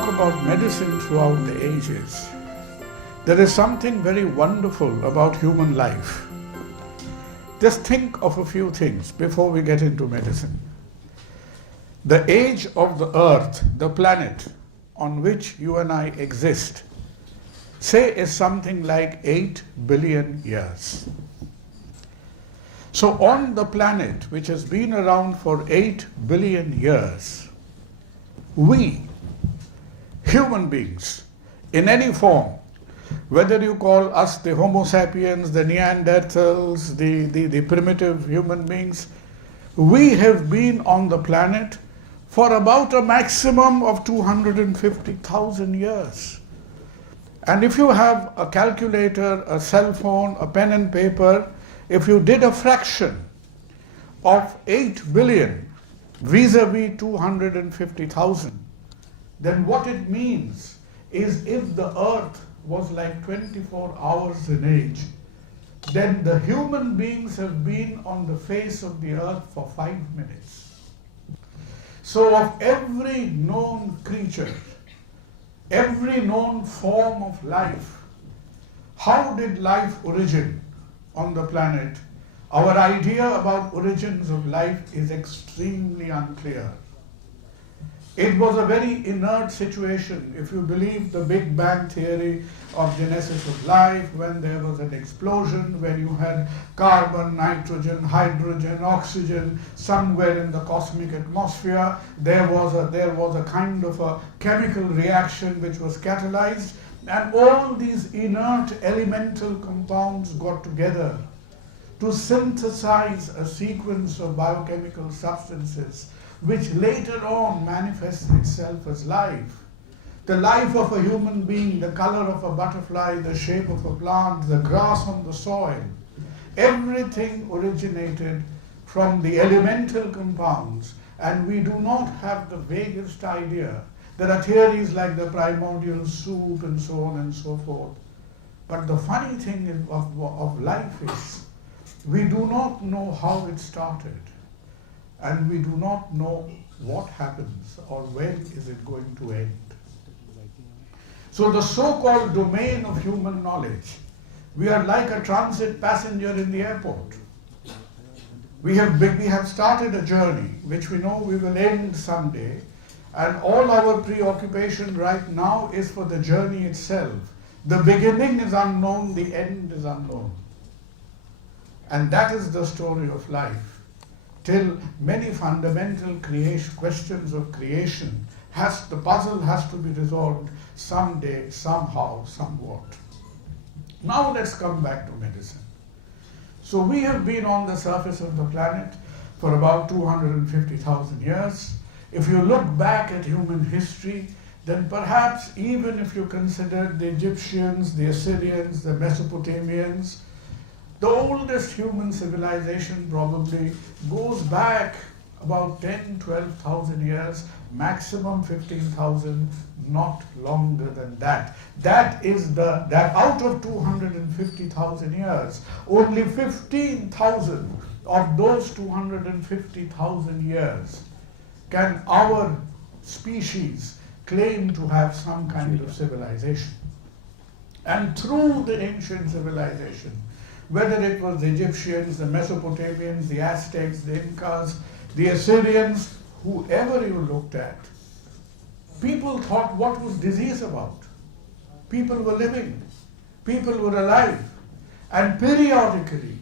talk about medicine throughout the ages, there is something very wonderful about human life. Just think of a few things before we get into medicine. The age of the earth, the planet on which you and I exist, say is something like 8 billion years. So on the planet, which has been around for 8 billion years, we, human beings, in any form, whether you call us the Homo sapiens, the Neanderthals, the primitive human beings, we have been on the planet for about a maximum of 250,000 years. And if you have a calculator, a cell phone, a pen and paper, if you did a fraction of 8 billion vis-a-vis 250,000, then what it means is if the earth was like 24 hours in age, then the human beings have been on the face of the earth for 5 minutes. So of every known creature, every known form of life, how did life origin on the planet? Our idea about origins of life is extremely unclear. It was a very inert situation, if you believe the Big Bang theory of genesis of life, when there was an explosion, when you had carbon, nitrogen, hydrogen, oxygen, somewhere in the cosmic atmosphere, there was a kind of a chemical reaction which was catalyzed, and all these inert elemental compounds got together to synthesize a sequence of biochemical substances which later on manifests itself as life. The life of a human being, the color of a butterfly, the shape of a plant, the grass on the soil, everything originated from the elemental compounds, and we do not have the vaguest idea. There are theories like the primordial soup and so on and so forth. But the funny thing of life is, we do not know how it started. And we do not know what happens or when is it going to end. So the so-called domain of human knowledge, we are like a transit passenger in the airport. We have started a journey which we know we will end someday, and all our preoccupation right now is for the journey itself. The beginning is unknown, the end is unknown. And that is the story of life. Till many fundamental questions of creation, the puzzle has to be resolved someday, somehow, somewhat. Now let's come back to medicine. So we have been on the surface of the planet for about 250,000 years. If you look back at human history, then perhaps even if you consider the Egyptians, the Assyrians, the Mesopotamians, the oldest human civilization probably goes back about 10, 12,000 years, maximum 15,000, not longer than that. That out of 250,000 years, only 15,000 of those 250,000 years can our species claim to have some kind of civilization. And through the ancient civilization, whether it was the Egyptians, the Mesopotamians, the Aztecs, the Incas, the Assyrians, whoever you looked at, people thought, what was disease about? People were living, people were alive, and periodically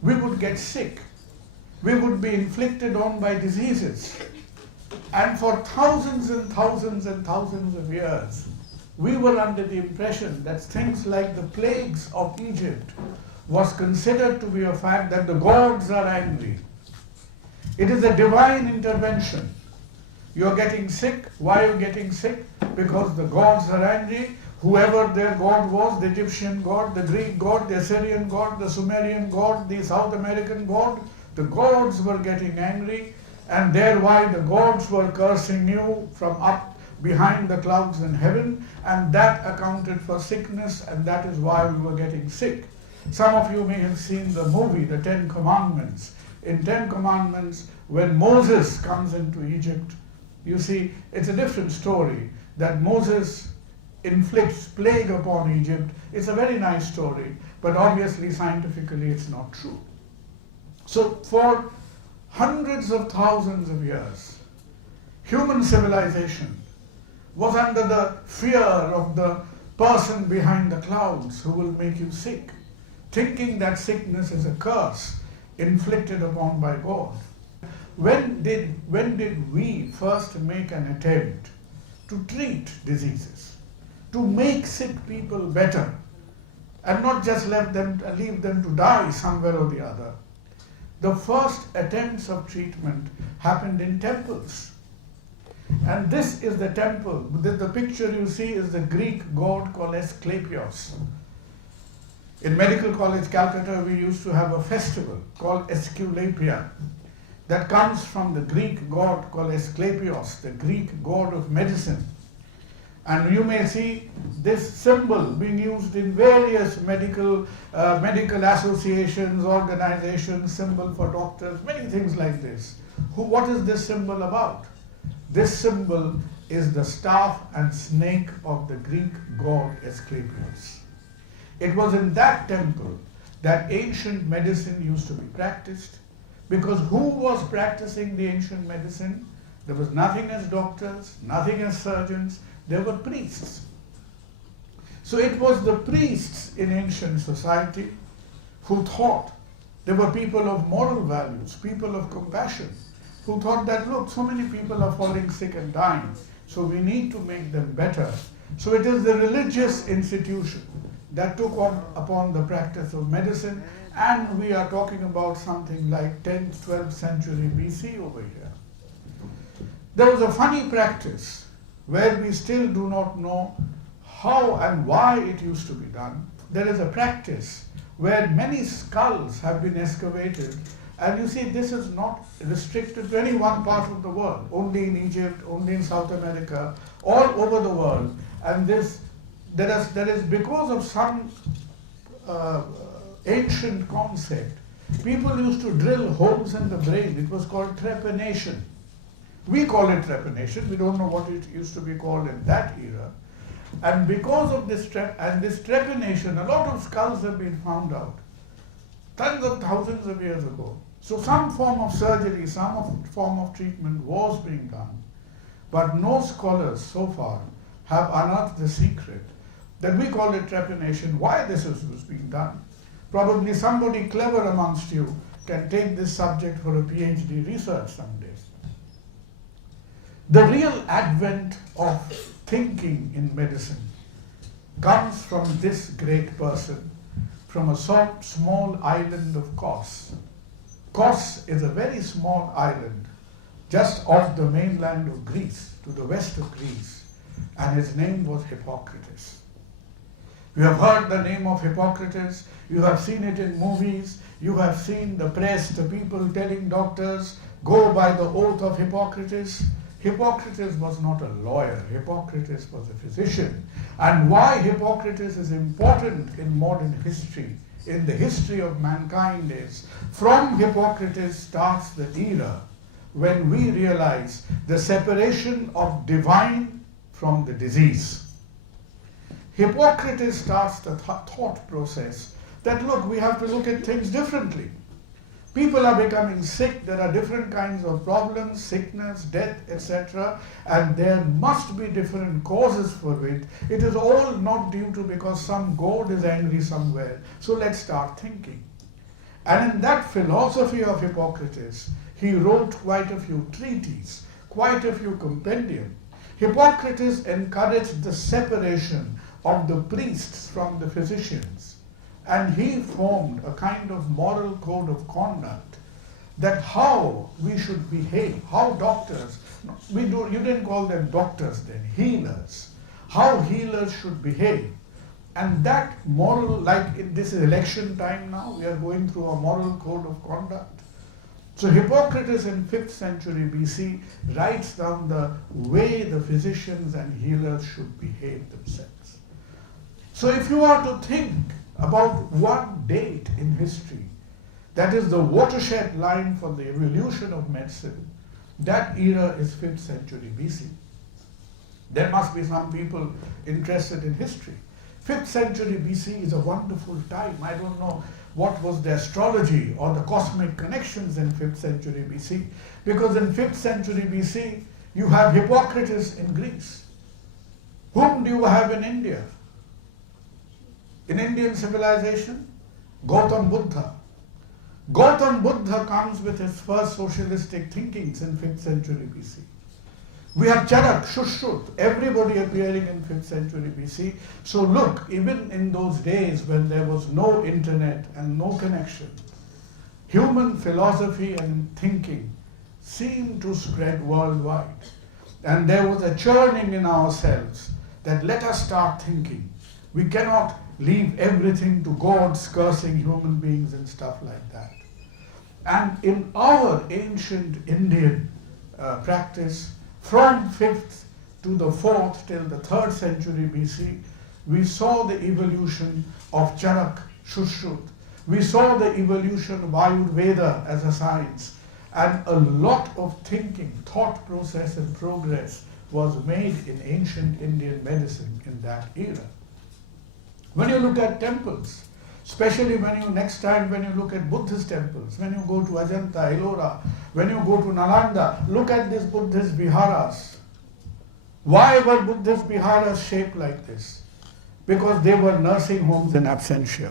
we would get sick, we would be inflicted on by diseases, and for thousands and thousands and thousands of years, we were under the impression that things like the plagues of Egypt was considered to be a fact that the gods are angry. It is a divine intervention. You're getting sick. Why are you getting sick? Because the gods are angry. Whoever their god was, the Egyptian god, the Greek god, the Assyrian god, the Sumerian god, the South American god, the gods were getting angry, and thereby the gods were cursing you from up behind the clouds in heaven, and that accounted for sickness, and that is why we were getting sick. Some of you may have seen the movie, The Ten Commandments. In Ten Commandments, when Moses comes into Egypt, you see, it's a different story. that Moses inflicts plague upon Egypt. It's a very nice story, but obviously scientifically it's not true. So for hundreds of thousands of years, human civilization was under the fear of the person behind the clouds who will make you sick, thinking that sickness is a curse inflicted upon by God. When did we first make an attempt to treat diseases, to make sick people better, and not just leave them to die somewhere or the other? The first attempts of treatment happened in temples. And this is the temple. The picture you see is the Greek god called Asclepios. In Medical College, Calcutta, we used to have a festival called Esculapia that comes from the Greek god called Asclepios, the Greek god of medicine. And you may see this symbol being used in various medical associations, organizations, symbol for doctors, many things like this. What is this symbol about? This symbol is the staff and snake of the Greek god Asclepios. It was in that temple that ancient medicine used to be practiced, because who was practicing the ancient medicine? There was nothing as doctors, nothing as surgeons, there were priests. So it was the priests in ancient society who thought, there were people of moral values, people of compassion, who thought that, look, so many people are falling sick and dying, so we need to make them better. So it is the religious institution that took upon the practice of medicine, and we are talking about something like 10th, 12th century BC over here. There was a funny practice where we still do not know how and why it used to be done. There is a practice where many skulls have been excavated, and you see this is not restricted to any one part of the world, only in Egypt, only in South America, all over the world. And there is because of some ancient concept, people used to drill holes in the brain. It was called trepanation. We call it trepanation. We don't know what it used to be called in that era. And because of this trepanation, a lot of skulls have been found out tons of thousands of years ago. So some form of surgery, some form of treatment was being done. But no scholars so far have unearthed the secret that we call it trepanation, why this was being done. Probably somebody clever amongst you can take this subject for a PhD research someday. The real advent of thinking in medicine comes from this great person, from a small island of Kos. Kos is a very small island just off the mainland of Greece, to the west of Greece, and his name was Hippocrates. You have heard the name of Hippocrates, you have seen it in movies, you have seen the press, the people telling doctors, go by the oath of Hippocrates. Hippocrates was not a lawyer, Hippocrates was a physician. And why Hippocrates is important in modern history, in the history of mankind, is from Hippocrates starts the era when we realize the separation of divine from the disease. Hippocrates starts the thought process that, look, we have to look at things differently. People are becoming sick, there are different kinds of problems, sickness, death, etc. And there must be different causes for it. It is all not due to because some god is angry somewhere. So let's start thinking. And in that philosophy of Hippocrates, he wrote quite a few treatises, quite a few compendiums. Hippocrates encouraged the separation of the priests from the physicians. And he formed a kind of moral code of conduct that how we should behave, how doctors, you didn't call them doctors then, healers, how healers should behave. And that moral, like in this election time now, we are going through a moral code of conduct. So Hippocrates in 5th century BC writes down the way the physicians and healers should behave themselves. So if you are to think about one date in history that is the watershed line for the evolution of medicine, that era is 5th century BC. There must be some people interested in history. 5th century BC is a wonderful time. I don't know what was the astrology or the cosmic connections in 5th century BC, because in 5th century BC you have Hippocrates in Greece. Whom do you have in India? In Indian civilization? Gautam Buddha. Gautam Buddha comes with his first socialistic thinkings in 5th century BC. We have Charak, Shushruth, everybody appearing in 5th century BC. So look, even in those days when there was no internet and no connection, human philosophy and thinking seemed to spread worldwide. And there was a churning in ourselves that let us start thinking. We cannot leave everything to gods cursing human beings and stuff like that. And in our ancient Indian practice, from 5th to the 4th till the 3rd century BC, we saw the evolution of Charak, Shushruth. We saw the evolution of Ayurveda as a science. And a lot of thinking, thought process and progress was made in ancient Indian medicine in that era. When you look at temples, especially next time when you look at Buddhist temples, when you go to Ajanta, Ellora, when you go to Nalanda, look at these Buddhist viharas. Why were Buddhist viharas shaped like this? Because they were nursing homes in absentia.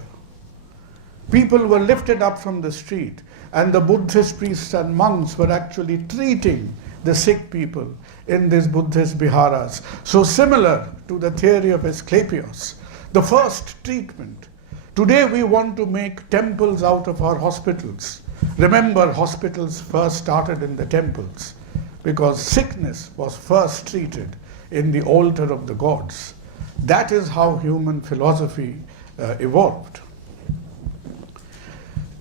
People were lifted up from the street, and the Buddhist priests and monks were actually treating the sick people in these Buddhist viharas. So similar to the theory of Asclepius, the first treatment. Today we want to make temples out of our hospitals. Remember, hospitals first started in the temples because sickness was first treated in the altar of the gods. That is how human philosophy evolved.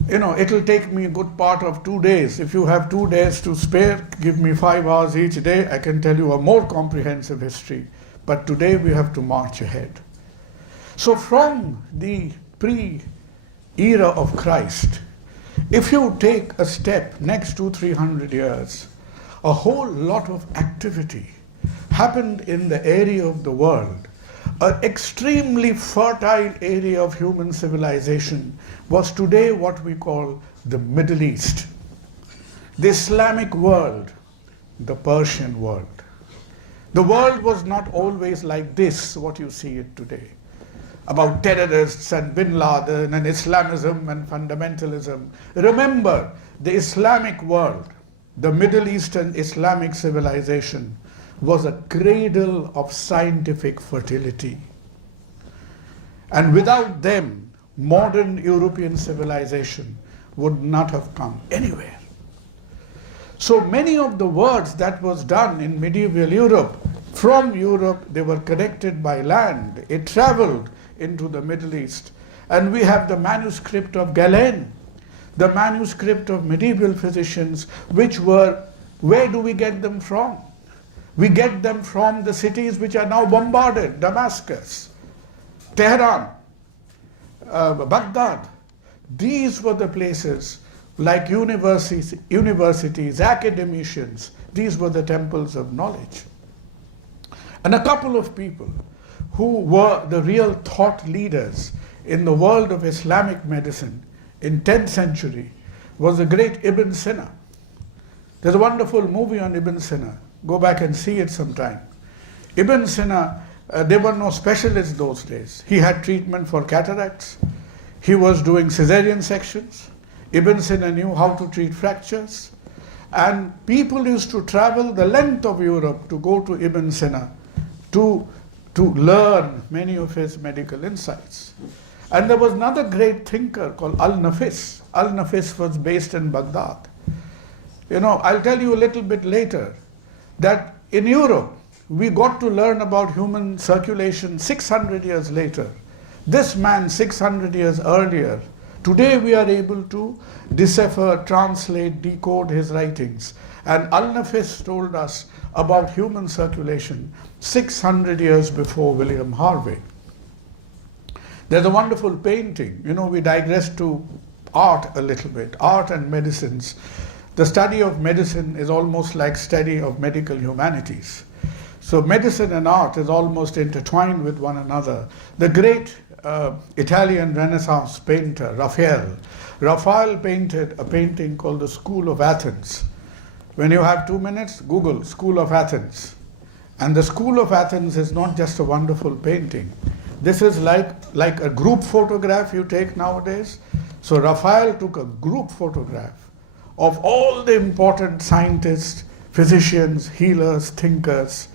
It'll take me a good part of 2 days. If you have 2 days to spare, give me 5 hours each day. I can tell you a more comprehensive history. But today we have to march ahead. So from the pre-era of Christ, if you take a step next 200-300 years, a whole lot of activity happened in the area of the world. An extremely fertile area of human civilization was today what we call the Middle East, the Islamic world, the Persian world. The world was not always like this, what you see it today, about terrorists and Bin Laden and Islamism and fundamentalism. Remember, the Islamic world, the Middle Eastern Islamic civilization, was a cradle of scientific fertility. And without them, modern European civilization would not have come anywhere. So many of the works that was done in medieval Europe, from Europe they were connected by land. It traveled into the Middle East. And we have the manuscript of Galen, the manuscript of medieval physicians, which were, where do we get them from? We get them from the cities which are now bombarded, Damascus, Tehran, Baghdad. These were the places like universities, academicians. These were the temples of knowledge. And a couple of people who were the real thought leaders in the world of Islamic medicine in 10th century was the great Ibn Sina. There's a wonderful movie on Ibn Sina. Go back and see it sometime. Ibn Sina, there were no specialists those days. He had treatment for cataracts. He was doing cesarean sections. Ibn Sina knew how to treat fractures. And people used to travel the length of Europe to go to Ibn Sina to learn many of his medical insights. And there was another great thinker called Al-Nafis. Al-Nafis was based in Baghdad. I'll tell you a little bit later that in Europe, we got to learn about human circulation 600 years later. This man 600 years earlier, today we are able to decipher, translate, decode his writings. And Al-Nafis told us about human circulation 600 years before William Harvey. There's a wonderful painting. We digress to art a little bit, art and medicines. The study of medicine is almost like study of medical humanities. So medicine and art is almost intertwined with one another. The great Italian Renaissance painter, Raphael. Raphael painted a painting called the School of Athens. When you have 2 minutes, Google School of Athens. And the School of Athens is not just a wonderful painting. This is like a group photograph you take nowadays. So Raphael took a group photograph of all the important scientists, physicians, healers, thinkers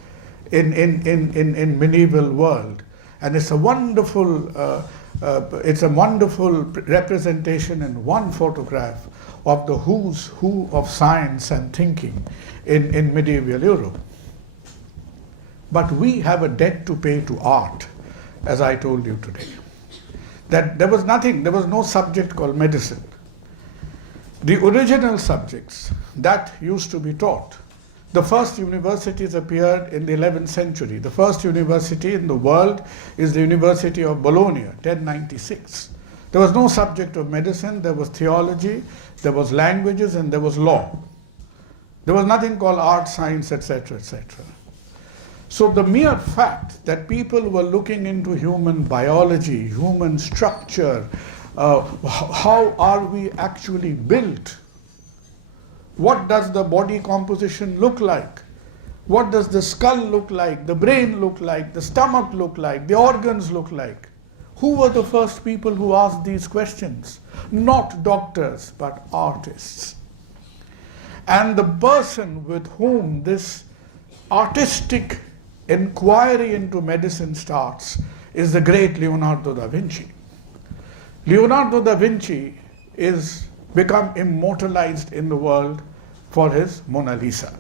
in medieval world. And it's a wonderful representation in one photograph of the who's who of science and thinking in medieval Europe. But we have a debt to pay to art, as I told you today. That there was no subject called medicine. The original subjects that used to be taught, the first universities appeared in the 11th century. The first university in the world is the University of Bologna, 1096. There was no subject of medicine, there was theology, there was languages, and there was law. There was nothing called art, science, etc., etc. So the mere fact that people were looking into human biology, human structure, how are we actually built? What does the body composition look like? What does the skull look like? The brain look like? The stomach look like? The organs look like? Who were the first people who asked these questions? Not doctors, but artists. And the person with whom this artistic inquiry into medicine starts is the great Leonardo da Vinci. Leonardo da Vinci is become immortalized in the world for his Mona Lisa.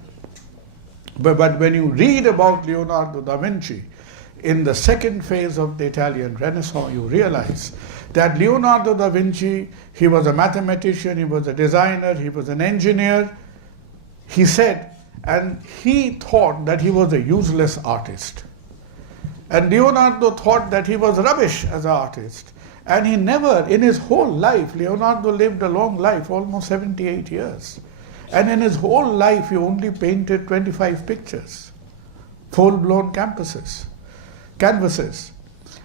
But when you read about Leonardo da Vinci in the second phase of the Italian Renaissance, you realize that Leonardo da Vinci, he was a mathematician, he was a designer, he was an engineer. He said, and he thought that he was a useless artist. And Leonardo thought that he was rubbish as an artist. And he never, in his whole life, Leonardo lived a long life, almost 78 years. And in his whole life, he only painted 25 pictures, full-blown canvases.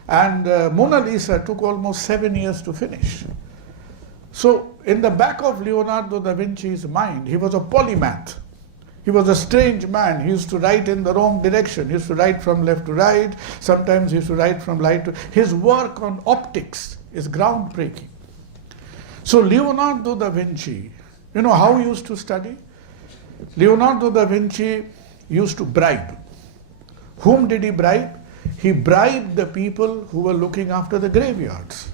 And Mona Lisa took almost 7 years to finish. So in the back of Leonardo da Vinci's mind, he was a polymath. He was a strange man. He used to write in the wrong direction. He used to write from left to right. Sometimes he used to write from right to... His work on optics is groundbreaking. So Leonardo da Vinci, you know how he used to study? Leonardo da Vinci used to bribe. Whom did he bribe? He bribed the people who were looking after the graveyards.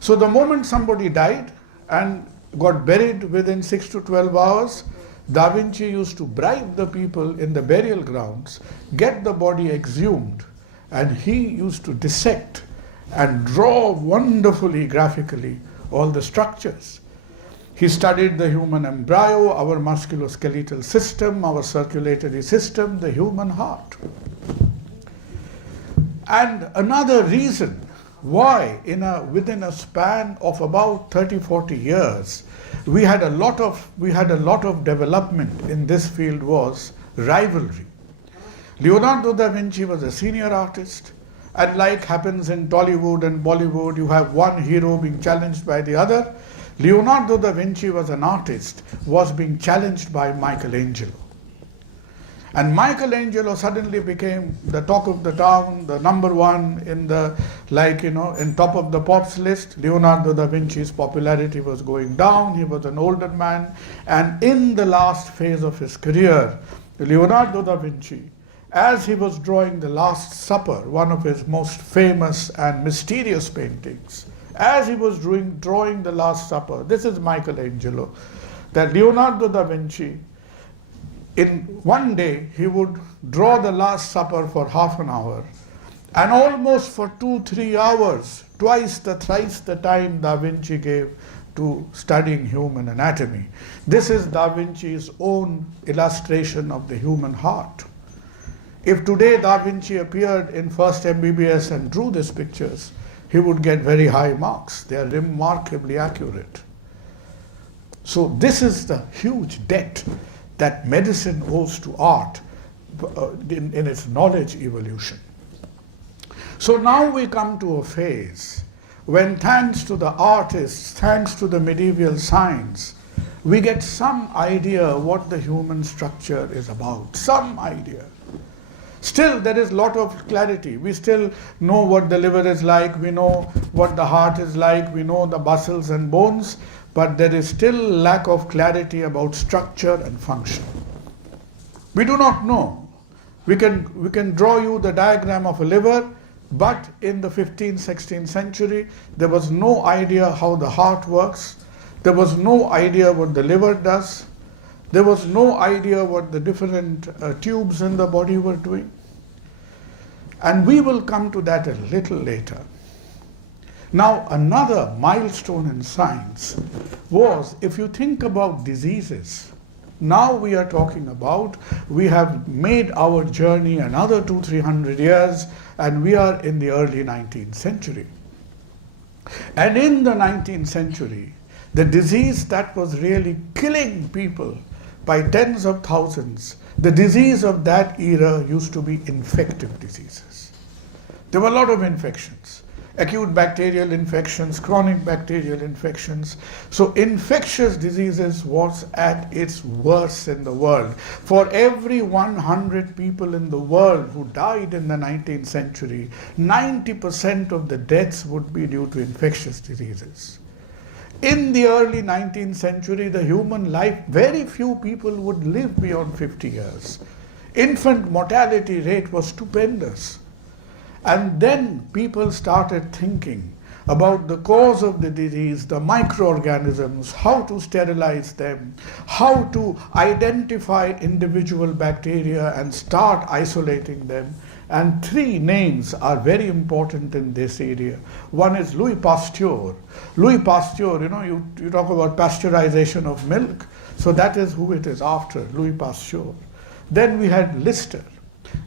So the moment somebody died and got buried within 6 to 12 hours, Da Vinci used to bribe the people in the burial grounds, get the body exhumed, and he used to dissect and draw wonderfully, graphically, all the structures. He studied the human embryo, our musculoskeletal system, our circulatory system, the human heart. And another reason why within a span of about 30-40 years, we had a lot of development in this field was rivalry. Leonardo da Vinci was a senior artist, and like happens in Tollywood and Bollywood, you have one hero being challenged by the other. Leonardo da Vinci was an artist, was being challenged by Michelangelo. And Michelangelo suddenly became the talk of the town, the number one in the, in top of the pops list. Leonardo da Vinci's popularity was going down. He was an older man. And in the last phase of his career, Leonardo da Vinci, as he was drawing the Last Supper, one of his most famous and mysterious paintings, as he was drawing the Last Supper, this is Michelangelo, that Leonardo da Vinci, in one day, he would draw the Last Supper for half an hour, and almost for 2-3 hours, thrice the time Da Vinci gave to studying human anatomy. This is Da Vinci's own illustration of the human heart. If today Da Vinci appeared in first MBBS and drew these pictures, he would get very high marks. They are remarkably accurate. So this is the huge debt that medicine owes to art. in its knowledge evolution. So now we come to a phase when, thanks to the artists, thanks to the medieval science, we get some idea what the human structure is about, some idea. Still, there is a lot of clarity. We still know what the liver is like, we know what the heart is like, we know the muscles and bones, but there is still lack of clarity about structure and function. We do not know. We can draw you the diagram of a liver, but in the 15th, 16th century, there was no idea how the heart works. There was no idea what the liver does. There was no idea what the different tubes in the body were doing. And we will come to that a little later. Now, another milestone in science was, if you think about diseases, now we are talking about, we have made our journey another 200-300 years, and we are in the early 19th century. And in the 19th century, the disease that was really killing people by tens of thousands, the disease of that era used to be infective diseases. There were a lot of infections. Acute bacterial infections, chronic bacterial infections. So infectious diseases was at its worst in the world. For every 100 people in the world who died in the 19th century, 90% of the deaths would be due to infectious diseases. In the early 19th century, the human life, very few people would live beyond 50 years. Infant mortality rate was stupendous. And then people started thinking about the cause of the disease, the microorganisms, how to sterilize them, how to identify individual bacteria and start isolating them. And three names are very important in this area. One is Louis Pasteur. Louis Pasteur, you talk about pasteurization of milk, so that is who it is after, Louis Pasteur. Then we had Lister.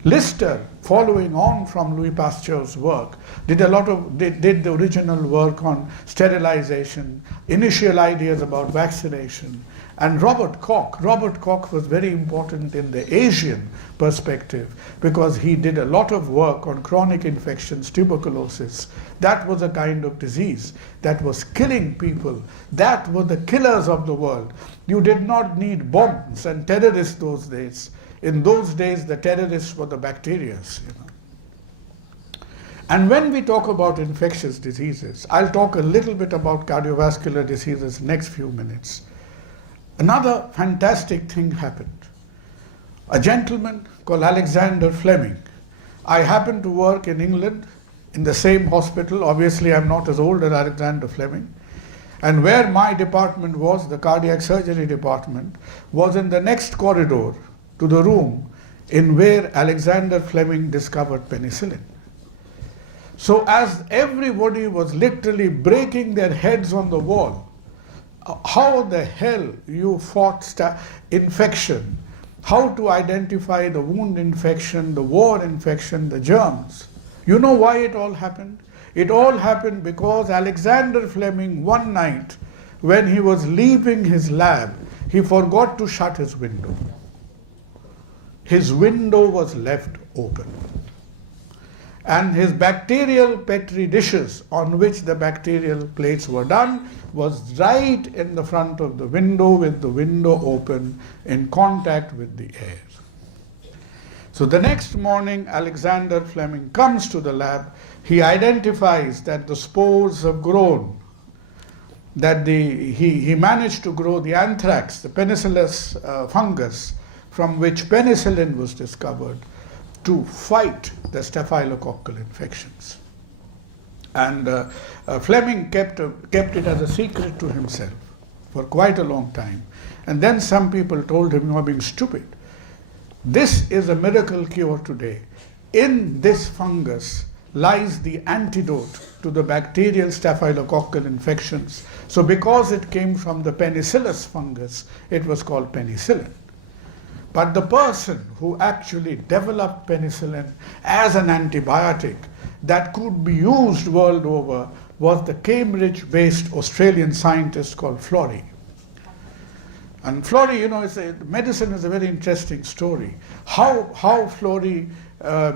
Lister, following on from Louis Pasteur's work, did the original work on sterilization, initial ideas about vaccination. And Robert Koch was very important in the Asian perspective because he did a lot of work on chronic infections, tuberculosis. That was a kind of disease that was killing people. That were the killers of the world. You did not need bombs and terrorists those days. In those days, the terrorists were the bacteria. And when we talk about infectious diseases, I'll talk a little bit about cardiovascular diseases next few minutes. Another fantastic thing happened. A gentleman called Alexander Fleming. I happened to work in England in the same hospital. Obviously, I'm not as old as Alexander Fleming. And where my department was, the cardiac surgery department, was in the next corridor to the room in where Alexander Fleming discovered penicillin. So as everybody was literally breaking their heads on the wall, how the hell you fought infection, how to identify the wound infection, the war infection, the germs. You know why it all happened? It all happened because Alexander Fleming, one night when he was leaving his lab, he forgot to shut his window. His window was left open. And his bacterial petri dishes on which the bacterial plates were done was right in the front of the window with the window open in contact with the air. So the next morning, Alexander Fleming comes to the lab. He identifies that the spores have grown, that he managed to grow the anthrax, the penicillus fungus, from which penicillin was discovered to fight the staphylococcal infections. And Fleming kept it as a secret to himself for quite a long time. And then some people told him, you are being stupid. This is a miracle cure today. In this fungus lies the antidote to the bacterial staphylococcal infections. So because it came from the penicillus fungus, it was called penicillin. But the person who actually developed penicillin as an antibiotic that could be used world over was the Cambridge-based Australian scientist called Florey. And Florey, medicine is a very interesting story. How Florey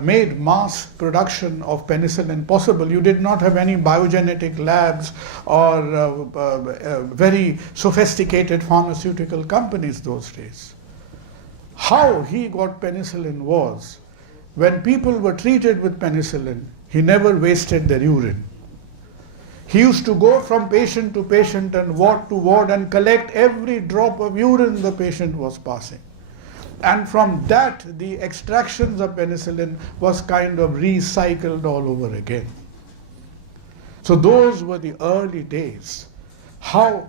made mass production of penicillin possible. You did not have any biogenetic labs or very sophisticated pharmaceutical companies those days. How he got penicillin was, when people were treated with penicillin, he never wasted their urine. He used to go from patient to patient and ward to ward and collect every drop of urine the patient was passing. And from that, the extractions of penicillin was kind of recycled all over again. So those were the early days. How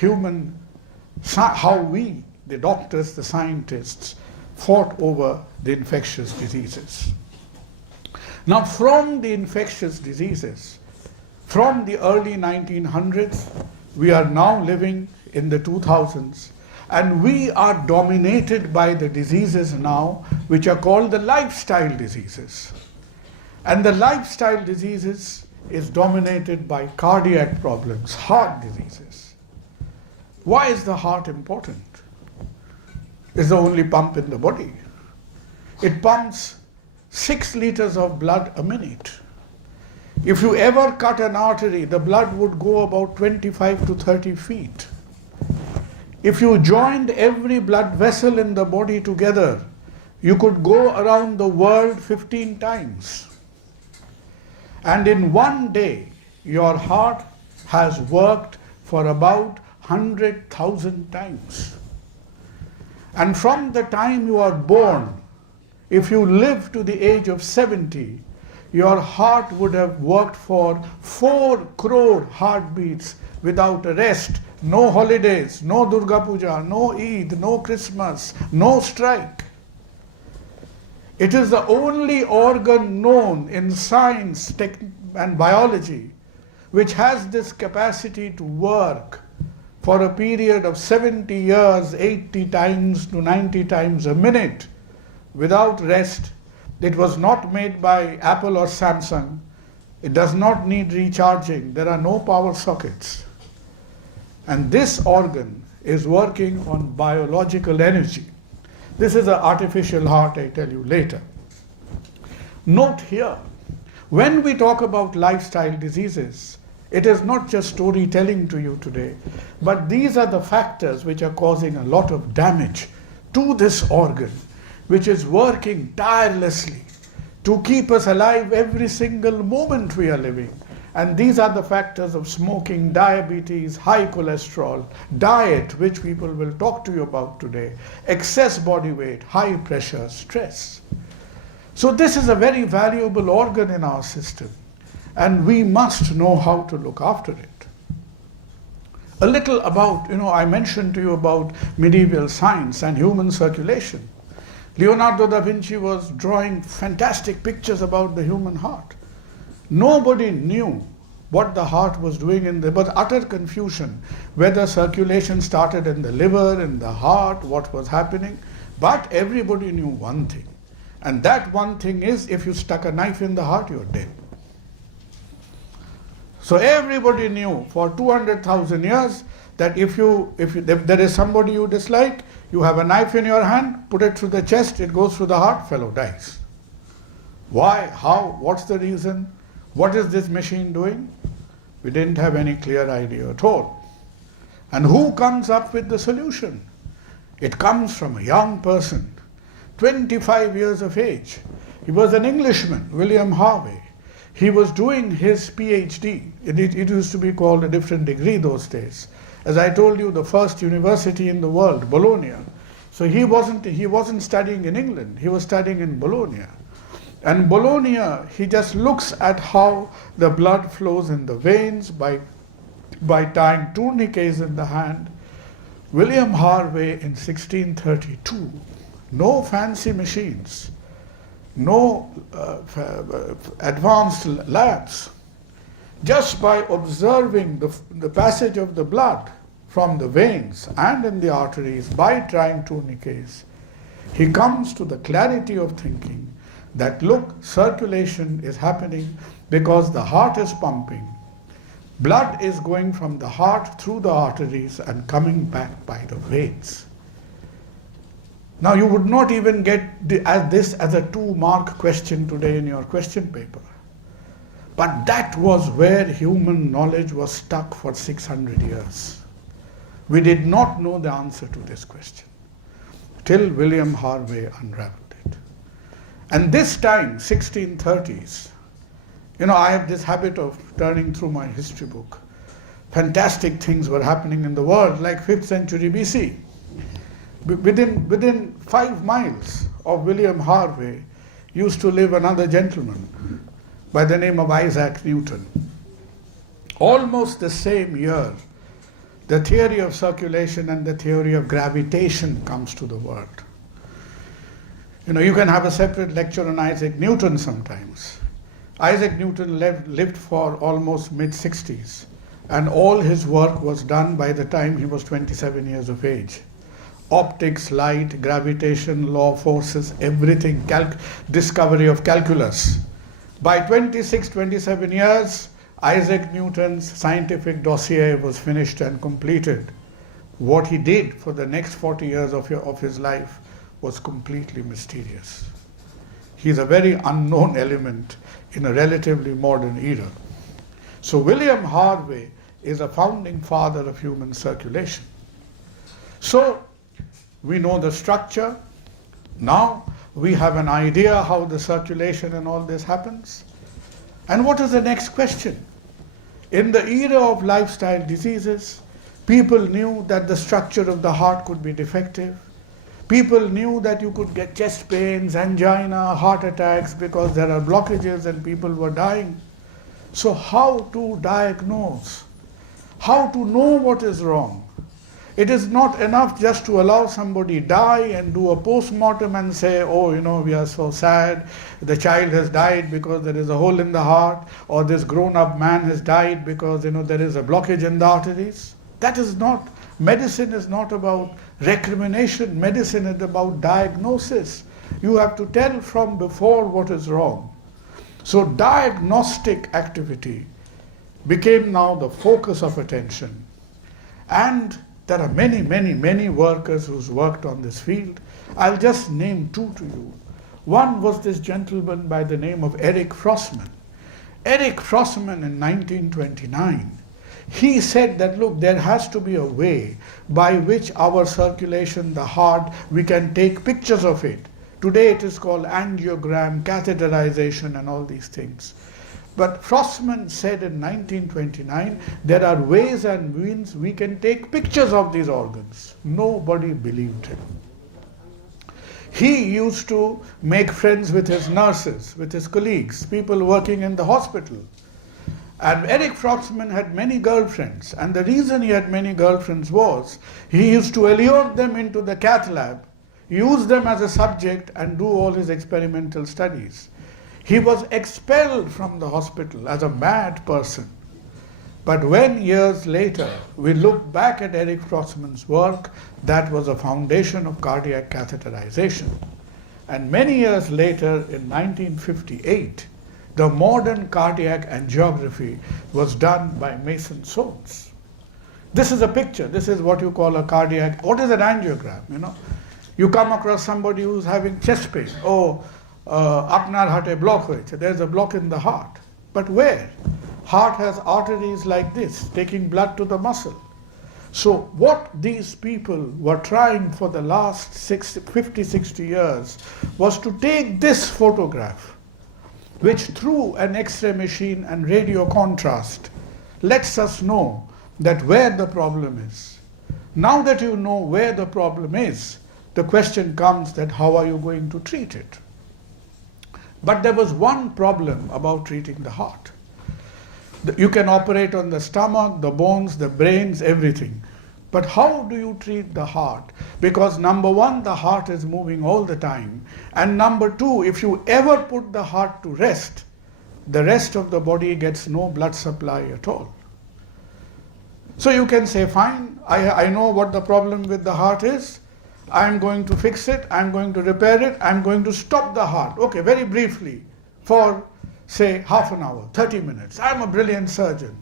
we, the doctors, the scientists, fought over the infectious diseases. Now, from the infectious diseases, from the early 1900s, we are now living in the 2000s, and we are dominated by the diseases now which are called the lifestyle diseases. And the lifestyle diseases is dominated by cardiac problems, heart diseases. Why is the heart important? It's the only pump in the body. It pumps 6 liters of blood a minute. If you ever cut an artery, the blood would go about 25 to 30 feet. If you joined every blood vessel in the body together, you could go around the world 15 times. And in one day, your heart has worked for about 100,000 times. And from the time you are born, if you live to the age of 70, your heart would have worked for 4 crore heartbeats without a rest. No holidays, no Durga Puja, no Eid, no Christmas, no strike. It is the only organ known in science and biology which has this capacity to work for a period of 70 years, 80 times to 90 times a minute without rest. It was not made by Apple or Samsung. It does not need recharging. There are no power sockets. And this organ is working on biological energy. This is an artificial heart, I tell you later. Note here, when we talk about lifestyle diseases, it is not just storytelling to you today, but these are the factors which are causing a lot of damage to this organ, which is working tirelessly to keep us alive every single moment we are living. And these are the factors of smoking, diabetes, high cholesterol, diet, which people will talk to you about today, excess body weight, high pressure, stress. So this is a very valuable organ in our system, and we must know how to look after it. A little about, I mentioned to you about medieval science and human circulation. Leonardo da Vinci was drawing fantastic pictures about the human heart. Nobody knew what the heart was doing. There was utter confusion whether circulation started in the liver, in the heart, what was happening. But everybody knew one thing. And that one thing is, if you stuck a knife in the heart, you're dead. So everybody knew for 200,000 years that if there is somebody you dislike, you have a knife in your hand, put it through the chest, it goes through the heart, fellow dies. Why? How? What's the reason? What is this machine doing? We didn't have any clear idea at all. And who comes up with the solution? It comes from a young person, 25 years of age. He was an Englishman, William Harvey. He was doing his PhD. It used to be called a different degree those days. As I told you, the first university in the world, Bologna. So he wasn't studying in England, he was studying in Bologna. And Bologna, he just looks at how the blood flows in the veins by tying tourniquets in the hand. William Harvey in 1632, no fancy machines, no advanced labs. Just by observing the passage of the blood from the veins and in the arteries by trying tourniquets, he comes to the clarity of thinking that, look, circulation is happening because the heart is pumping. Blood is going from the heart through the arteries and coming back by the veins. Now you would not even get this as a 2-mark question today in your question paper. But that was where human knowledge was stuck for 600 years. We did not know the answer to this question till William Harvey unraveled it. And this time, 1630s, I have this habit of turning through my history book. Fantastic things were happening in the world, like 5th century BC. Within 5 miles of William Harvey used to live another gentleman by the name of Isaac Newton. Almost the same year, the theory of circulation and the theory of gravitation comes to the world. You can have a separate lecture on Isaac Newton sometimes. Isaac Newton lived for almost mid-60s, and all his work was done by the time he was 27 years of age. Optics, light, gravitation, law forces, everything, discovery of calculus. By 26, 27 years, Isaac Newton's scientific dossier was finished and completed. What he did for the next 40 years of his life was completely mysterious. He's a very unknown element in a relatively modern era. So William Harvey is a founding father of human circulation. So we know the structure. Now we have an idea how the circulation and all this happens. And what is the next question? In the era of lifestyle diseases, people knew that the structure of the heart could be defective. People knew that you could get chest pains, angina, heart attacks because there are blockages and people were dying. So how to diagnose? How to know what is wrong? It is not enough just to allow somebody die and do a post-mortem and say, we are so sad, the child has died because there is a hole in the heart, or this grown-up man has died because there is a blockage in the arteries. That is not, medicine is not about recrimination, medicine is about diagnosis. You have to tell from before what is wrong. So diagnostic activity became now the focus of attention. And there are many, many, many workers who's worked on this field. I'll just name 2 to you. One was this gentleman by the name of Eric Frossman. Eric Frossman in 1929, he said that, look, there has to be a way by which our circulation, the heart, we can take pictures of it. Today it is called angiogram, catheterization and all these things. But Frossman said in 1929, there are ways and means we can take pictures of these organs. Nobody believed him. He used to make friends with his nurses, with his colleagues, people working in the hospital. And Eric Frossman had many girlfriends. And the reason he had many girlfriends was he used to allure them into the cath lab, use them as a subject and do all his experimental studies. He was expelled from the hospital as a mad person. But when years later we look back at Eric Frossman's work, that was a foundation of cardiac catheterization. And many years later, in 1958, the modern cardiac angiography was done by Mason Soames. This is a picture. This is what you call a cardiac. What is an angiogram? You come across somebody who's having chest pain. Apnar heart block hoyeche. There's a block in the heart. But where? Heart has arteries like this, taking blood to the muscle. So what these people were trying for the last 50, 60 years was to take this photograph, which through an X-ray machine and radio contrast lets us know that where the problem is. Now that you know where the problem is, the question comes that how are you going to treat it? But there was one problem about treating the heart. You can operate on the stomach, the bones, the brains, everything. But how do you treat the heart? Because number one, the heart is moving all the time. And number two, if you ever put the heart to rest, the rest of the body gets no blood supply at all. So you can say, fine, I know what the problem with the heart is. I'm going to fix it, I'm going to repair it, I'm going to stop the heart. Okay, very briefly, for say half an hour, 30 minutes. I'm a brilliant surgeon.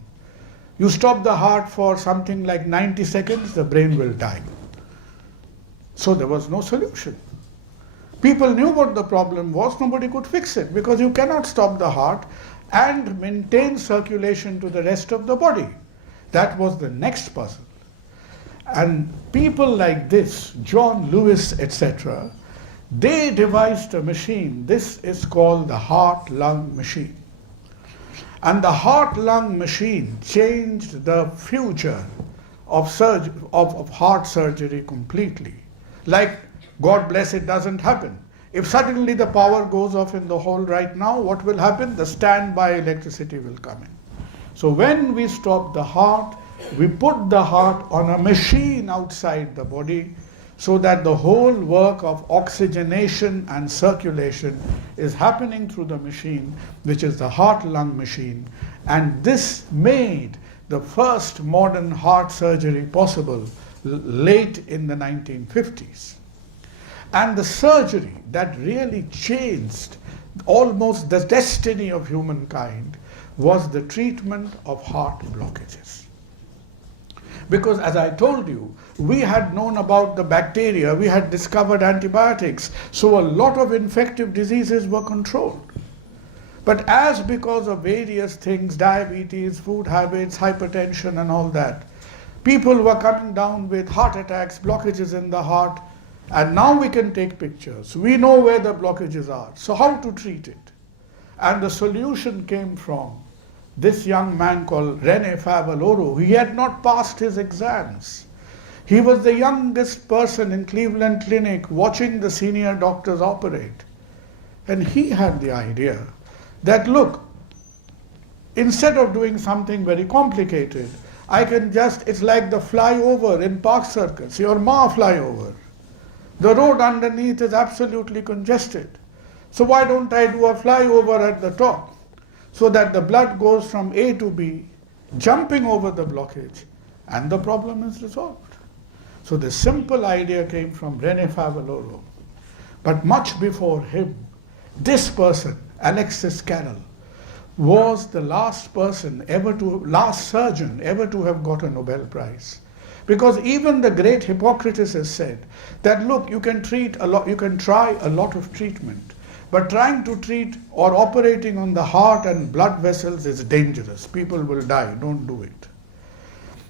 You stop the heart for something like 90 seconds, the brain will die. So there was no solution. People knew what the problem was, nobody could fix it, because you cannot stop the heart and maintain circulation to the rest of the body. That was the next puzzle. And people like this, John Lewis, etc., they devised a machine. This is called the heart-lung machine. And the heart-lung machine changed the future of heart surgery completely. Like, God bless it, doesn't happen. If suddenly the power goes off in the hall right now, what will happen? The standby electricity will come in. So when we stop the heart, we put the heart on a machine outside the body, so that the whole work of oxygenation and circulation is happening through the machine, which is the heart-lung machine. And this made the first modern heart surgery possible late in the 1950s. And the surgery that really changed almost the destiny of humankind was the treatment of heart blockages. Because as I told you, we had known about the bacteria, we had discovered antibiotics, so a lot of infective diseases were controlled. But as because of various things, diabetes, food habits, hypertension and all that, people were coming down with heart attacks, blockages in the heart, and now we can take pictures. We know where the blockages are. So how to treat it? And the solution came from this young man called René Favaloro. He had not passed his exams. He was the youngest person in Cleveland Clinic watching the senior doctors operate. And he had the idea that, look, instead of doing something very complicated, I can just, it's like the flyover in Park Circus, your Ma flyover. The road underneath is absolutely congested. So why don't I do a flyover at the top, so that the blood goes from A to B, jumping over the blockage, and the problem is resolved. So the simple idea came from René Favaloro. But much before him, this person, Alexis Carrel, was the last surgeon ever to have got a Nobel Prize. Because even the great Hippocrates has said that, look, you can try a lot of treatment, but trying to treat or operating on the heart and blood vessels is dangerous. People will die. Don't do it.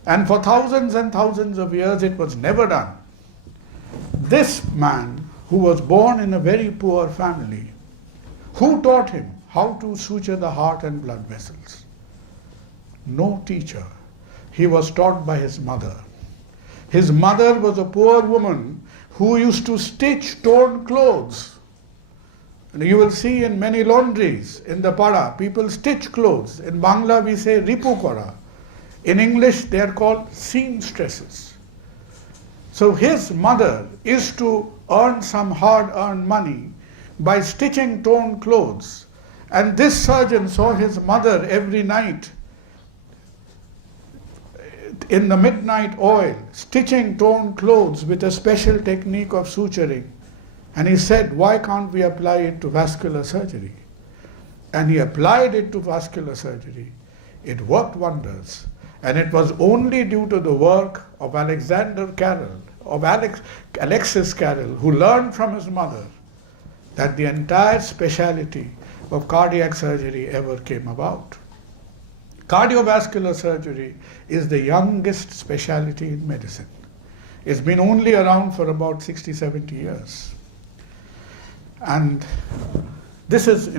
And for thousands and thousands of years, it was never done. This man, who was born in a very poor family, who taught him how to suture the heart and blood vessels? No teacher. He was taught by his mother. His mother was a poor woman who used to stitch torn clothes. And you will see in many laundries in the Pada, people stitch clothes. In Bangla we say ripu kora. In English they are called seamstresses. So his mother used to earn some hard-earned money by stitching torn clothes. And this surgeon saw his mother every night in the midnight oil, stitching torn clothes with a special technique of suturing. And he said, why can't we apply it to vascular surgery? And he applied it to vascular surgery. It worked wonders. And it was only due to the work of Alexander Carrel, of Alexis Carrel, who learned from his mother, that the entire specialty of cardiac surgery ever came about. Cardiovascular surgery is the youngest specialty in medicine. It's been only around for about 60, 70 years. And this is,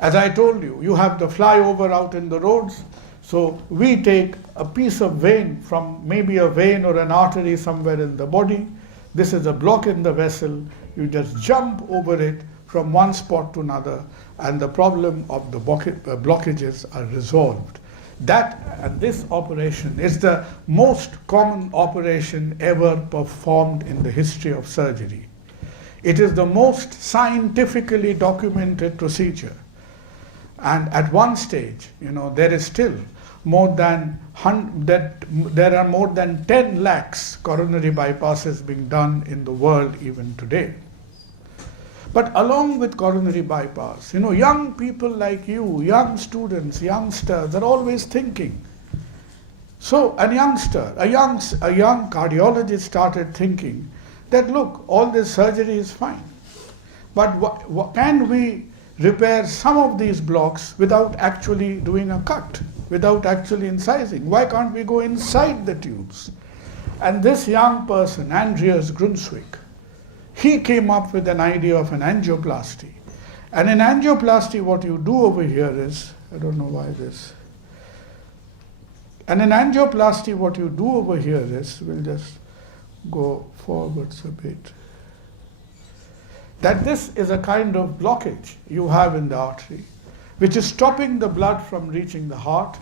as I told you, you have the flyover out in the roads. So we take a piece of vein from maybe a vein or an artery somewhere in the body. This is a block in the vessel. You just jump over it from one spot to another, and the problem of the blockages are resolved. This operation is the most common operation ever performed in the history of surgery. It is the most scientifically documented procedure. And at one stage, there is still there are more than 10 lakhs coronary bypasses being done in the world even today. But along with coronary bypass, young people like you, young students, youngsters are always thinking, So a youngster, a young cardiologist started thinking that look, all this surgery is fine, but can we repair some of these blocks without actually doing a cut, without actually incising? Why can't we go inside the tubes? And this young person, Andreas Brunswick, he came up with an idea of an angioplasty. And in angioplasty, what you do over here is, I don't know why this. And in angioplasty, what you do over here is, we'll just go forwards a bit, that this is a kind of blockage you have in the artery, which is stopping the blood from reaching the heart.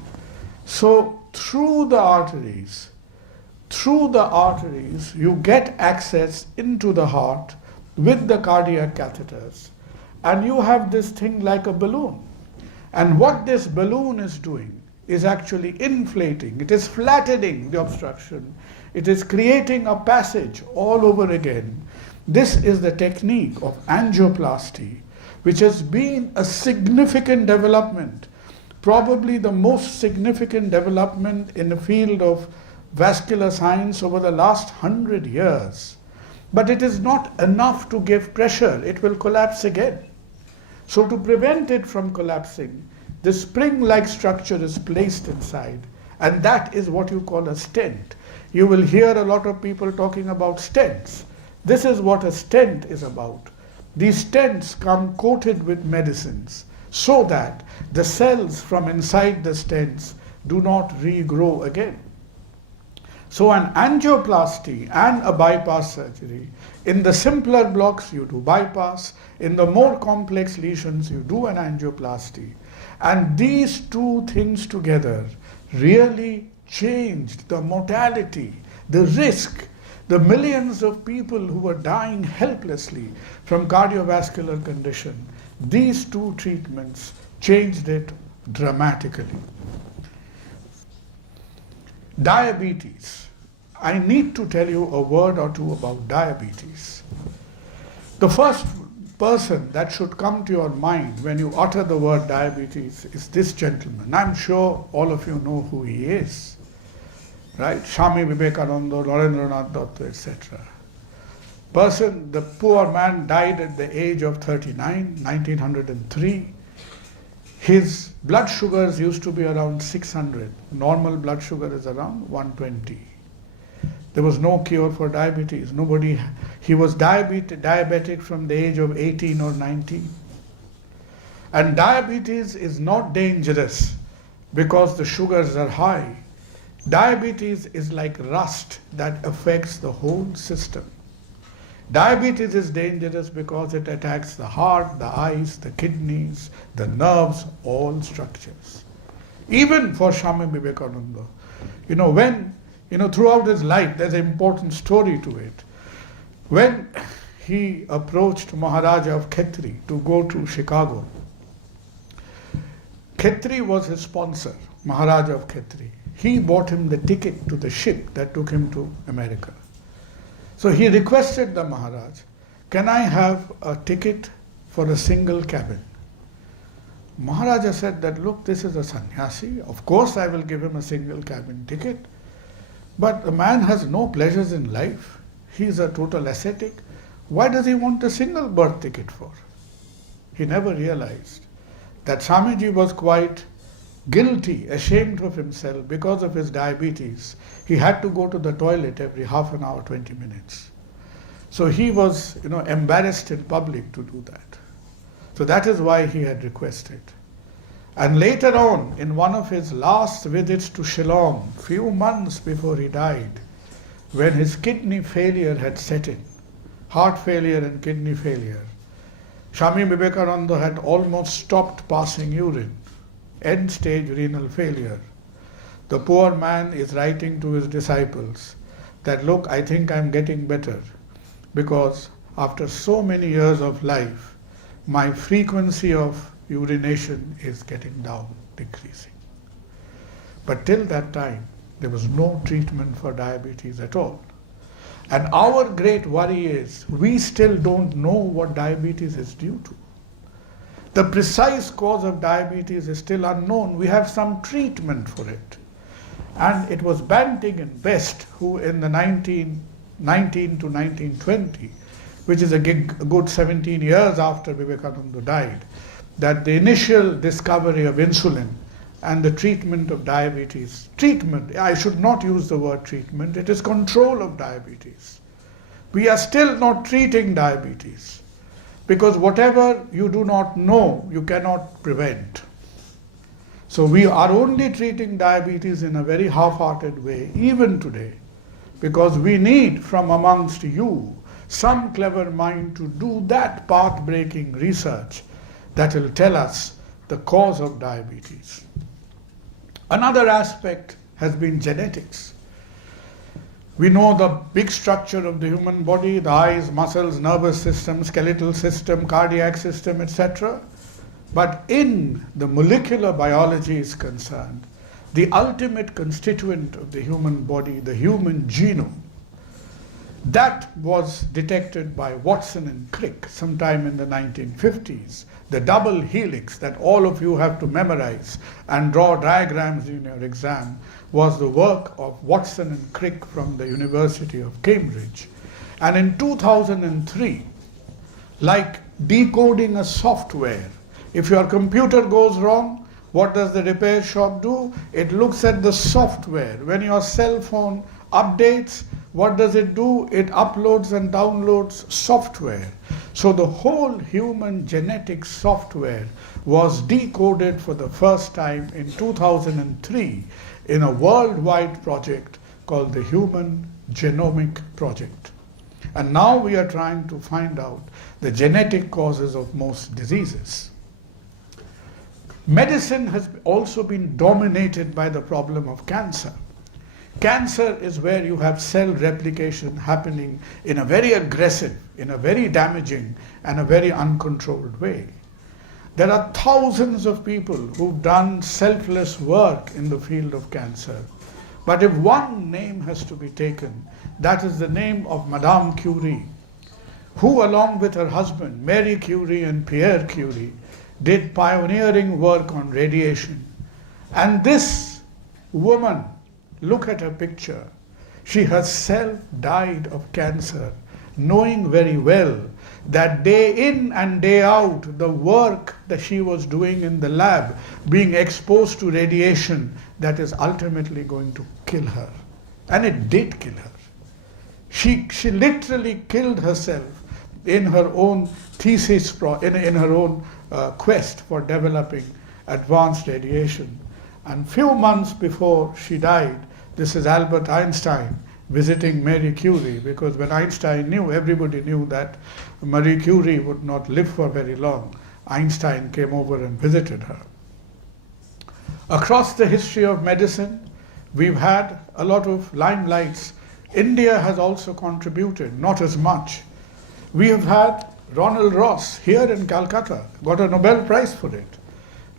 So through the arteries, you get access into the heart with the cardiac catheters, and you have this thing like a balloon. And what this balloon is doing is actually inflating, it is flattening the obstruction, it is creating a passage all over again. This is the technique of angioplasty, which has been a significant development, probably the most significant development in the field of vascular science over the last 100 years. But it is not enough to give pressure, it will collapse again. So to prevent it from collapsing, the spring-like structure is placed inside, and that is what you call a stent. You will hear a lot of people talking about stents. This is what a stent is about. These stents come coated with medicines so that the cells from inside the stents do not regrow again. So an angioplasty and a bypass surgery, in the simpler blocks you do bypass, in the more complex lesions you do an angioplasty. And these two things together really changed the mortality, the risk, the millions of people who were dying helplessly from cardiovascular condition. These two treatments changed it dramatically. Diabetes. I need to tell you a word or two about diabetes. The first person that should come to your mind when you utter the word diabetes is this gentleman. I'm sure all of you know who he is, right? Swami Vivekananda, Narendranath Datta, etc. The poor man died at the age of 39, 1903. His blood sugars used to be around 600. Normal blood sugar is around 120. There was no cure for diabetes. He was diabetic from the age of 18 or 19. And diabetes is not dangerous because the sugars are high. Diabetes is like rust that affects the whole system. Diabetes is dangerous because it attacks the heart, the eyes, the kidneys, the nerves, all structures. Even for Swami Vivekananda, throughout his life, there's an important story to it. When he approached Maharaja of Khetri to go to Chicago, Khetri was his sponsor, Maharaja of Khetri. He bought him the ticket to the ship that took him to America. So he requested the Maharaj, can I have a ticket for a single cabin? Maharaja said that, look, this is a sannyasi. Of course I will give him a single cabin ticket. But the man has no pleasures in life. He is a total ascetic. Why does he want a single berth ticket for? He never realized that Swamiji was quite guilty, ashamed of himself because of his diabetes. He had to go to the toilet every half an hour, 20 minutes. So he was, embarrassed in public to do that. So that is why he had requested. And later on, in one of his last visits to Shillong, few months before he died, when his kidney failure had set in, heart failure and kidney failure, Swami Vivekananda had almost stopped passing urine, end-stage renal failure. The poor man is writing to his disciples that, look, I think I'm getting better because after so many years of life, my frequency of urination is getting down, decreasing. But till that time, there was no treatment for diabetes at all. And our great worry is we still don't know what diabetes is due to. The precise cause of diabetes is still unknown. We have some treatment for it. And it was Banting and Best who in the 1919 to 1920, which is a good 17 years after Vivekananda died, that the initial discovery of insulin and the treatment of diabetes, treatment, I should not use the word treatment, it is control of diabetes. We are still not treating diabetes because whatever you do not know, you cannot prevent. So we are only treating diabetes in a very half-hearted way, even today, because we need from amongst you some clever mind to do that path-breaking research that will tell us the cause of diabetes. Another aspect has been genetics. We know the big structure of the human body, the eyes, muscles, nervous system, skeletal system, cardiac system, etc. But in the molecular biology is concerned, the ultimate constituent of the human body, the human genome, that was detected by Watson and Crick sometime in the 1950s. The double helix that all of you have to memorize and draw diagrams in your exam was the work of Watson and Crick from the University of Cambridge. And in 2003, like decoding a software, if your computer goes wrong, what does the repair shop do? It looks at the software. When your cell phone updates, what does it do? It uploads and downloads software. So the whole human genetic software was decoded for the first time in 2003 in a worldwide project called the Human Genomic Project. And now we are trying to find out the genetic causes of most diseases. Medicine has also been dominated by the problem of cancer. Cancer is where you have cell replication happening in a very aggressive, in a very damaging, and a very uncontrolled way. There are thousands of people who've done selfless work in the field of cancer. But if one name has to be taken, that is the name of Madame Curie, who along with her husband, Marie Curie and Pierre Curie, did pioneering work on radiation. And this woman, look at her picture. She herself died of cancer, knowing very well that day in and day out, the work that she was doing in the lab, being exposed to radiation, that is ultimately going to kill her. And it did kill her. She literally killed herself in her own thesis, in her own quest for developing advanced radiation. And few months before she died, this is Albert Einstein visiting Marie Curie, because when Einstein knew, everybody knew that Marie Curie would not live for very long. Einstein came over and visited her. Across the history of medicine, we've had a lot of limelights. India has also contributed, not as much. We have had Ronald Ross here in Calcutta, got a Nobel Prize for it,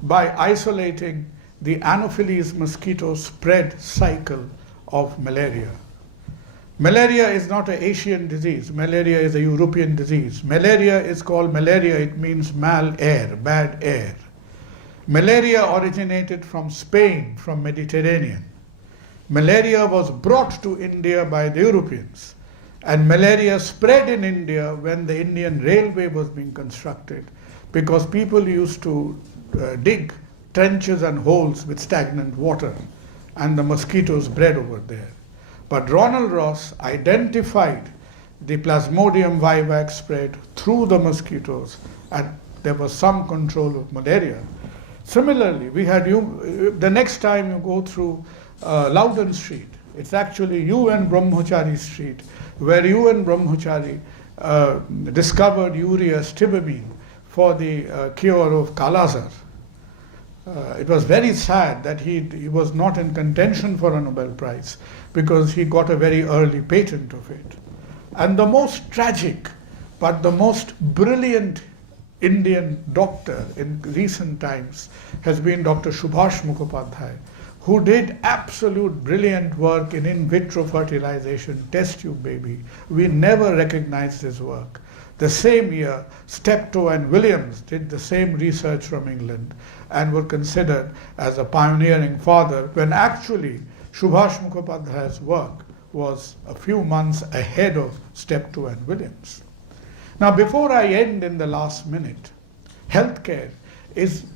by isolating the Anopheles mosquito spread cycle of malaria. Malaria is not an Asian disease. Malaria is a European disease. Malaria is called malaria. It means mal air, bad air. Malaria originated from Spain, from Mediterranean. Malaria was brought to India by the Europeans. And malaria spread in India when the Indian railway was being constructed, because people used to dig trenches and holes with stagnant water, and the mosquitoes bred over there. But Ronald Ross identified the Plasmodium vivax spread through the mosquitoes, and there was some control of malaria. Similarly, we had the next time you go through Loudon Street, it's actually UN Brahmachari Street, where UN Brahmachari discovered ureus tibamine for the cure of Kala-Azar. It was very sad that he was not in contention for a Nobel Prize, because he got a very early patent of it. And the most tragic, but the most brilliant Indian doctor in recent times has been Dr. Subhash Mukhopadhyay, who did absolute brilliant work in vitro fertilization, test tube baby. We never recognized his work. The same year, Steptoe and Williams did the same research from England and were considered as a pioneering father, when actually Subhash Mukhopadhyay's work was a few months ahead of Steptoe and Williams. Now, before I end in the last minute,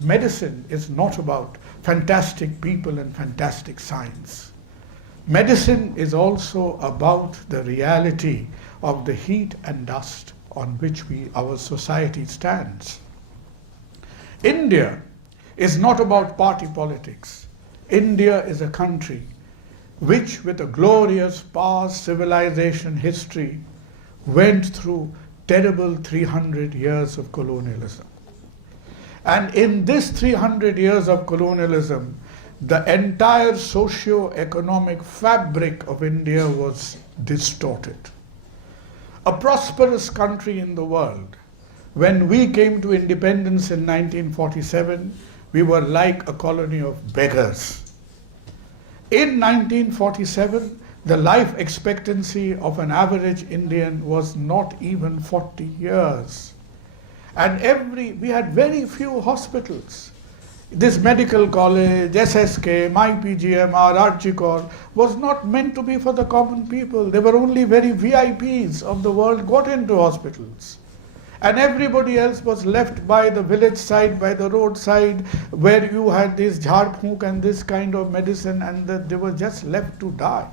medicine is not about fantastic people and fantastic science. Medicine is also about the reality of the heat and dust on which our society stands. India is not about party politics. India is a country which, with a glorious past civilization history, went through terrible 300 years of colonialism. And in this 300 years of colonialism, the entire socio-economic fabric of India was distorted. A prosperous country in the world. When we came to independence in 1947, we were like a colony of beggars. In 1947, the life expectancy of an average Indian was not even 40 years. And we had very few hospitals. This medical college, SSK, MyPGMR, Archicor was not meant to be for the common people. They were only very VIPs of the world got into hospitals. And everybody else was left by the village side, by the roadside, where you had this jhar-phunk and this kind of medicine, and they were just left to die.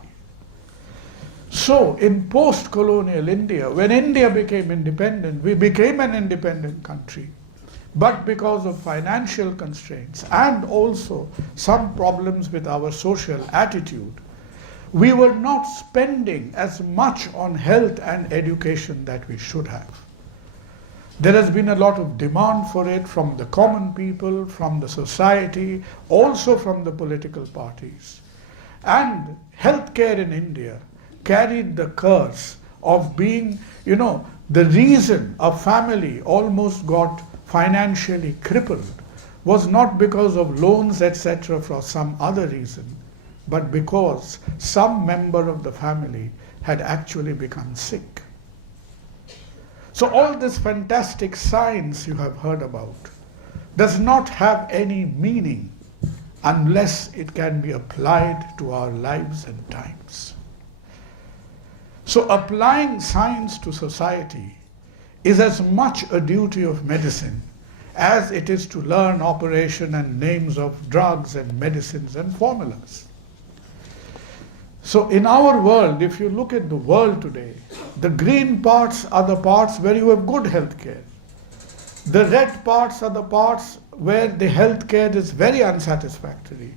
So, in post-colonial India, when India became independent, we became an independent country. But because of financial constraints and also some problems with our social attitude, we were not spending as much on health and education that we should have. There has been a lot of demand for it from the common people, from the society, also from the political parties. And healthcare in India carried the curse of being, the reason a family almost got financially crippled was not because of loans, etc., for some other reason, but because some member of the family had actually become sick. So all this fantastic science you have heard about does not have any meaning unless it can be applied to our lives and times. So applying science to society is as much a duty of medicine as it is to learn operation and names of drugs and medicines and formulas. So in our world, if you look at the world today, the green parts are the parts where you have good health care. The red parts are the parts where the health care is very unsatisfactory.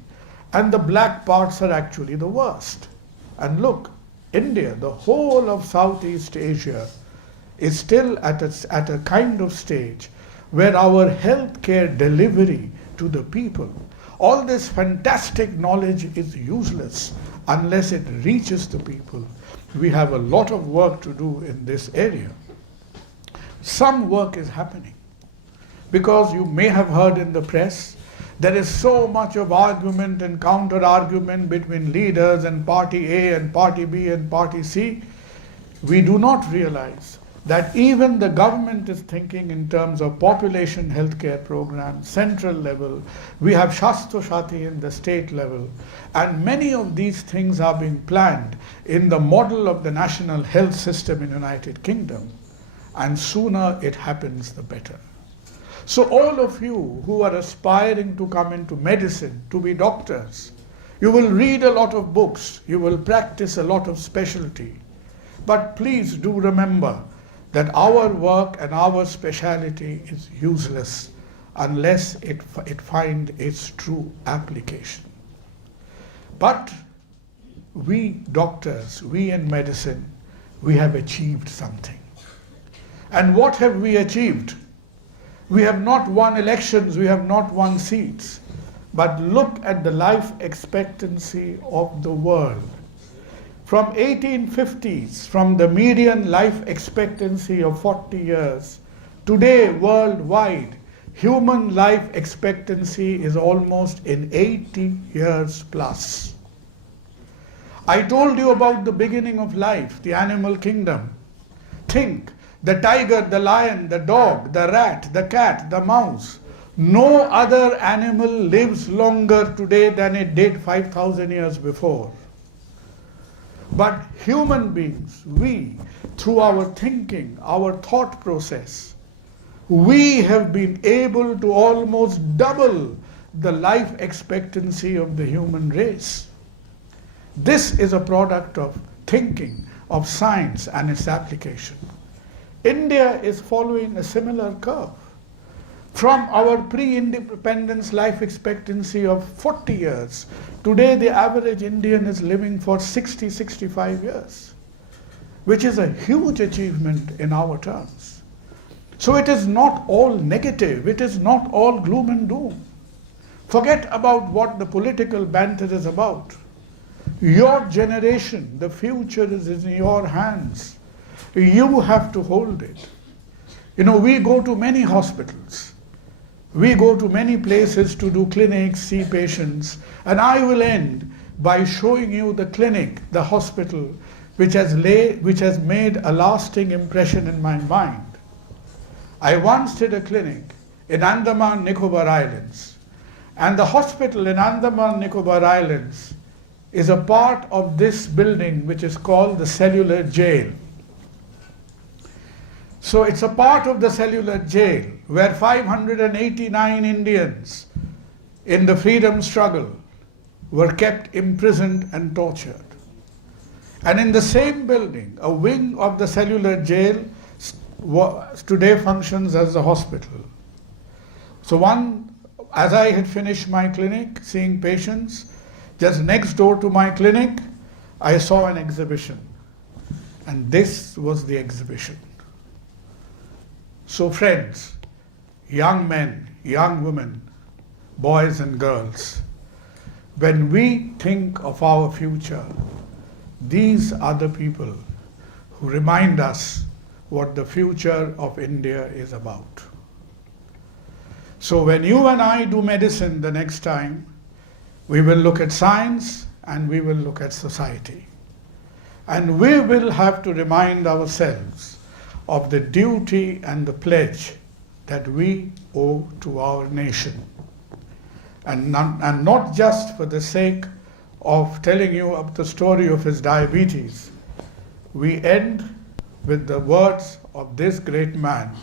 And the black parts are actually the worst. And look, India, the whole of Southeast Asia, is still at a kind of stage where our health care delivery to the people, all this fantastic knowledge is useless unless it reaches the people. We have a lot of work to do in this area. Some work is happening because you may have heard in the press there is so much of argument and counter-argument between leaders and party A and party B and party C. We do not realize that even the government is thinking in terms of population healthcare programs, central level. We have Shastro Shati in the state level. And many of these things are being planned in the model of the national health system in the United Kingdom. And sooner it happens, the better. So all of you who are aspiring to come into medicine, to be doctors, you will read a lot of books, you will practice a lot of specialty. But please do remember that our work and our speciality is useless unless it find its true application. But we doctors, we in medicine, we have achieved something. And what have we achieved? We have not won elections, we have not won seats. But look at the life expectancy of the world. From 1850s, from the median life expectancy of 40 years, today worldwide, human life expectancy is almost in 80 years plus. I told you about the beginning of life, the animal kingdom. Think, the tiger, the lion, the dog, the rat, the cat, the mouse, No other animal lives longer today than it did 5,000 years before. But human beings, we, through our thinking, our thought process, we have been able to almost double the life expectancy of the human race. This is a product of thinking, of science and its application. India is following a similar curve. From our pre-independence life expectancy of 40 years, today the average Indian is living for 60, 65 years, which is a huge achievement in our terms. So it is not all negative, it is not all gloom and doom. Forget about what the political banter is about. Your generation, the future is in your hands. You have to hold it. You know, we go to many hospitals. We go to many places to do clinics, see patients, and I will end by showing you the clinic, the hospital, which has made a lasting impression in my mind. I once did a clinic in Andaman Nicobar Islands, and the hospital in Andaman Nicobar Islands is a part of this building which is called the cellular jail. So it's a part of the cellular jail where 589 Indians in the freedom struggle were kept imprisoned and tortured. And in the same building, a wing of the cellular jail today functions as a hospital. So as I had finished my clinic, seeing patients, just next door to my clinic, I saw an exhibition. And this was the exhibition. So friends, young men, young women, boys and girls, when we think of our future, these are the people who remind us what the future of India is about. So when you and I do medicine the next time, we will look at science and we will look at society. And we will have to remind ourselves of the duty and the pledge that we owe to our nation. And not just for the sake of telling you of the story of his diabetes. We end with the words of this great man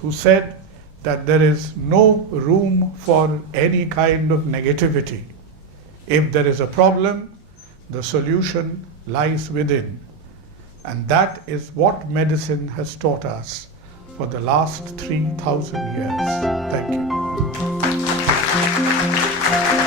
who said that there is no room for any kind of negativity. If there is a problem, the solution lies within. And that is what medicine has taught us for the last 3,000 years. Thank you.